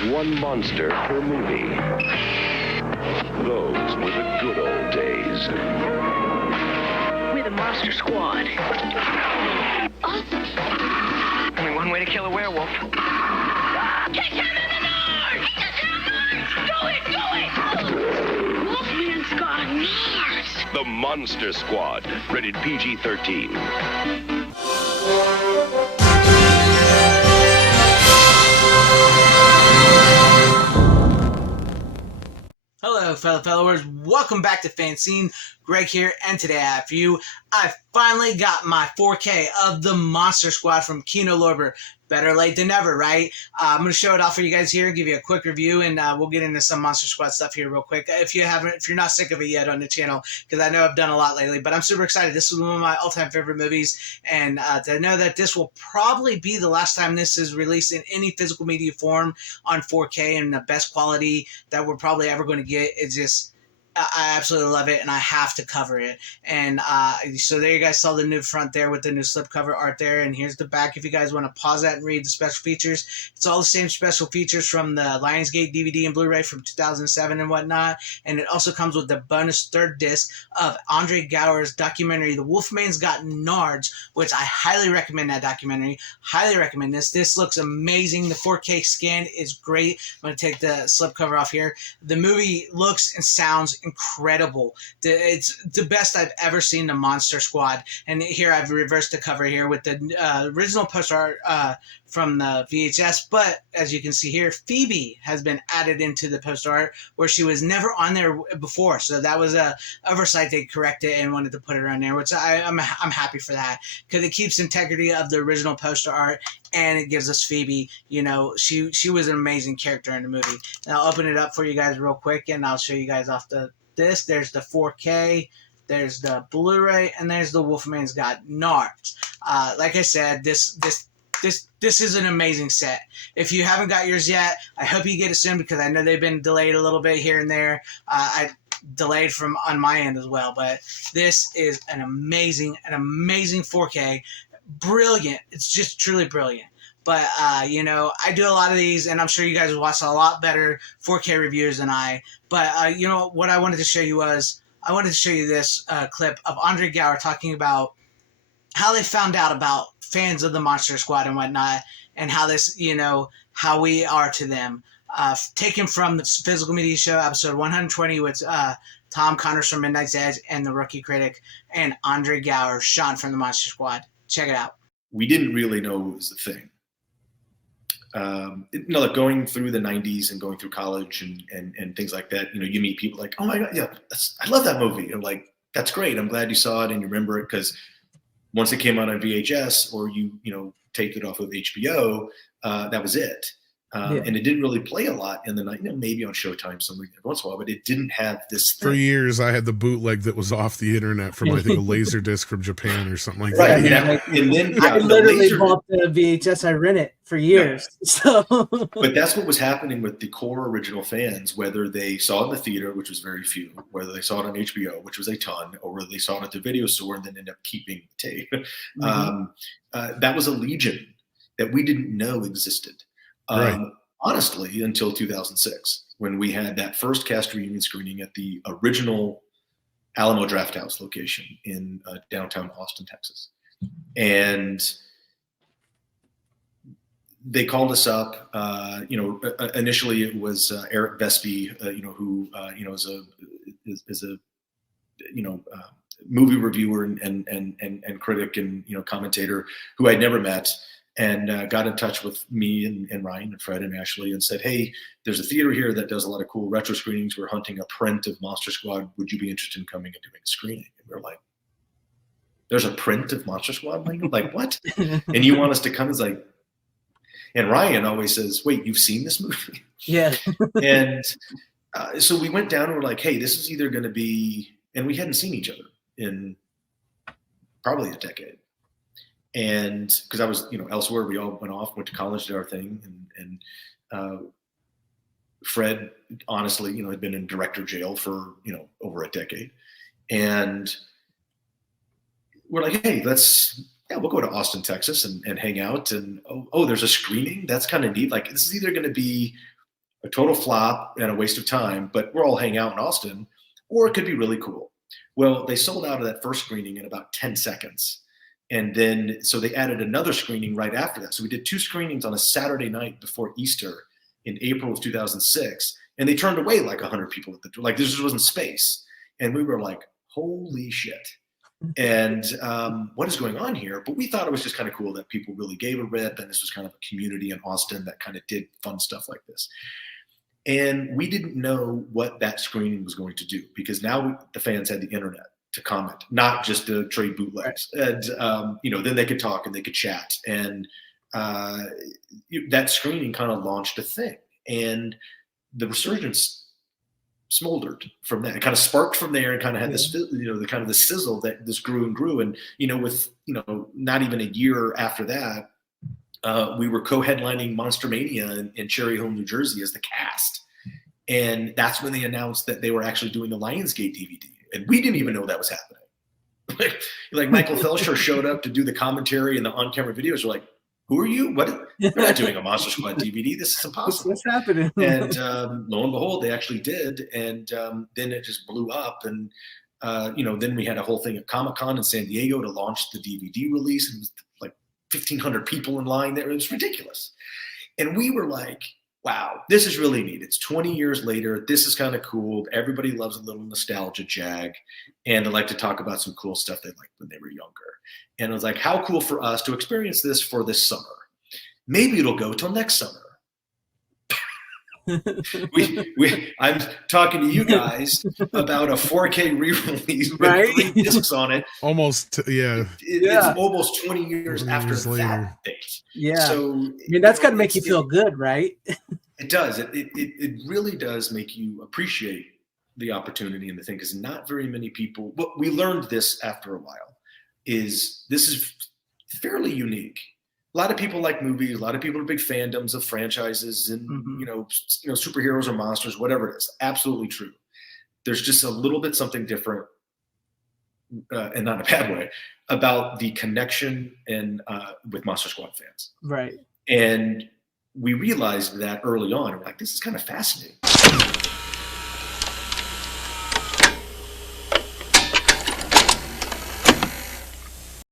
was one monster per movie. Those were the good old days. We're the Monster Squad. Only one way to kill a werewolf. Kick him in the nose! Do it! Wolfman's got nards! The Monster Squad, rated PG-13. Hello, fellow followers. Welcome back to FanZcene. Greg here, and today I have for you, I finally got my 4K of the Monster Squad from Kino Lorber. Better late than never, right? I'm going to show it off for you guys here, give you a quick review, and we'll get into some Monster Squad stuff here real quick. If you're not sick of it yet on the channel, because I know I've done a lot lately, but I'm super excited. This is one of my all-time favorite movies, and to know that this will probably be the last time this is released in any physical media form on 4K and the best quality that we're probably ever going to get, it's just... I absolutely love it, and I have to cover it. And so there you guys saw the new front there with the new slipcover art there, and here's the back if you guys want to pause that and read the special features. It's all the same special features from the Lionsgate DVD and Blu-ray from 2007 and whatnot, and it also comes with the bonus third disc of Andre Gower's documentary, The Wolfman's Got Nards, which I highly recommend that documentary. Highly recommend this. This looks amazing. The 4K scan is great. I'm going to take the slipcover off here. The movie looks and sounds incredible. It's the best I've ever seen the Monster Squad. And here I've reversed the cover here with the original poster art from the VHS, but as you can see here, Phoebe has been added into the poster art where she was never on there before. So that was a oversight. They corrected it and wanted to put her on there, which I'm happy for that, because it keeps integrity of the original poster art and it gives us Phoebe. You know, she was an amazing character in the movie. And I'll open it up for you guys real quick and I'll show you guys off the disc. There's the 4K, there's the Blu-ray, and there's the Wolfman's Got Nards. Like I said, this is an amazing set. If you haven't got yours yet, I hope you get it soon, because I know they've been delayed a little bit here and there. I delayed from on my end as well, but this is an amazing 4K. Brilliant. It's just truly brilliant. But, you know, I do a lot of these, and I'm sure you guys watch a lot better 4K reviews than I. But, you know, what I wanted to show you was, I wanted to show you this clip of Andre Gower talking about how they found out about fans of the Monster Squad and whatnot, and how this, you know, how we are to them. Taken from the Physical Media Show, episode 120, with Tom Connors from Midnight's Edge and the Rookie Critic, and Andre Gower, Sean from the Monster Squad. Check it out. We didn't really know it was the thing. You know, like going through the 90s and going through college and things like that, you know, you meet people like, oh my God, yeah, I love that movie. And like, that's great. I'm glad you saw it and you remember it, because once it came out on VHS or you know, taped it off of HBO, that was it. And it didn't really play a lot in the night, you know, maybe on Showtime something once in a while, but it didn't have this thing. For years, I had the bootleg that was off the internet from, I think, a laser disc from Japan or something like Right. that. Yeah. And then I literally bought the VHS. I rent it for years. Yeah. So, but that's what was happening with the core original fans, whether they saw it in the theater, which was very few, whether they saw it on HBO, which was a ton, or whether they saw it at the video store and then ended up keeping the tape. That was a legion that we didn't know existed. Right. Honestly, until 2006, when we had that first cast reunion screening at the original Alamo Drafthouse location in downtown Austin, Texas. And they called us up. You know, initially it was Eric Vespi, you know, who you know is a you know movie reviewer and critic and, you know, commentator who I'd never met. And got in touch with me and Ryan and Fred and Ashley and said, hey, there's a theater here that does a lot of cool retro screenings. We're hunting a print of Monster Squad. Would you be interested in coming and doing a screening? And we were like, there's a print of Monster Squad? Like what? And you want us to come? It's like, and Ryan always says, wait, you've seen this movie? yeah. And so we went down and we're like, hey, this is either going to be, and we hadn't seen each other in probably a decade. And because I was, you know, elsewhere, we all went off, went to college, did our thing. And Fred, honestly, you know, had been in director jail for, you know, over a decade. And we're like, hey, we'll go to Austin, Texas and hang out. And, oh, there's a screening. That's kind of neat. Like, this is either going to be a total flop and a waste of time, but we're all hanging out in Austin, or it could be really cool. Well, they sold out of that first screening in about 10 seconds. And then, so they added another screening right after that. So we did 2 screenings on a Saturday night before Easter in April of 2006. And they turned away like 100 people at the door. Like, there just wasn't space. And we were like, holy shit. And what is going on here? But we thought it was just kind of cool that people really gave a rip. And this was kind of a community in Austin that kind of did fun stuff like this. And we didn't know what that screening was going to do, because now the fans had the internet to comment, not just to trade bootlegs. And, then they could talk and they could chat. And that screening kind of launched a thing. And the resurgence smoldered from that. It kind of sparked from there and kind of had this, the kind of the sizzle that this grew and grew. And, with, not even a year after that, we were co-headlining Monster Mania in Cherry Hill, New Jersey as the cast. And that's when they announced that they were actually doing the Lionsgate DVD. And we didn't even know that was happening. Like Michael Felsher showed up to do the commentary and the on-camera videos. We're like, who are you? What? We're not doing a Monster Squad DVD. This is impossible. What's happening? And lo and behold, they actually did. And then it just blew up. And, then we had a whole thing at Comic-Con in San Diego to launch the DVD release. And it was like 1,500 people in line there. It was ridiculous. And we were like, wow, this is really neat. It's 20 years later. This is kind of cool. Everybody loves a little nostalgia jag. And they like to talk about some cool stuff they liked when they were younger. And I was like, how cool for us to experience this for this summer. Maybe it'll go till next summer. I'm talking to you guys about a 4K re-release with right? 3 discs on it. Almost, yeah. It's almost 20 years 20 after years later. that date. Yeah. So That's got to make you feel good, right? It does. It really does make you appreciate the opportunity and the thing, because not very many people. Well, we learned this after a while. This is fairly unique. A lot of people like movies. A lot of people are big fandoms of franchises and superheroes or monsters, whatever it is. Absolutely true. There's just a little bit something different, and not in a bad way, about the connection and with Monster Squad fans. Right. And we realized that early on. We're like, this is kind of fascinating.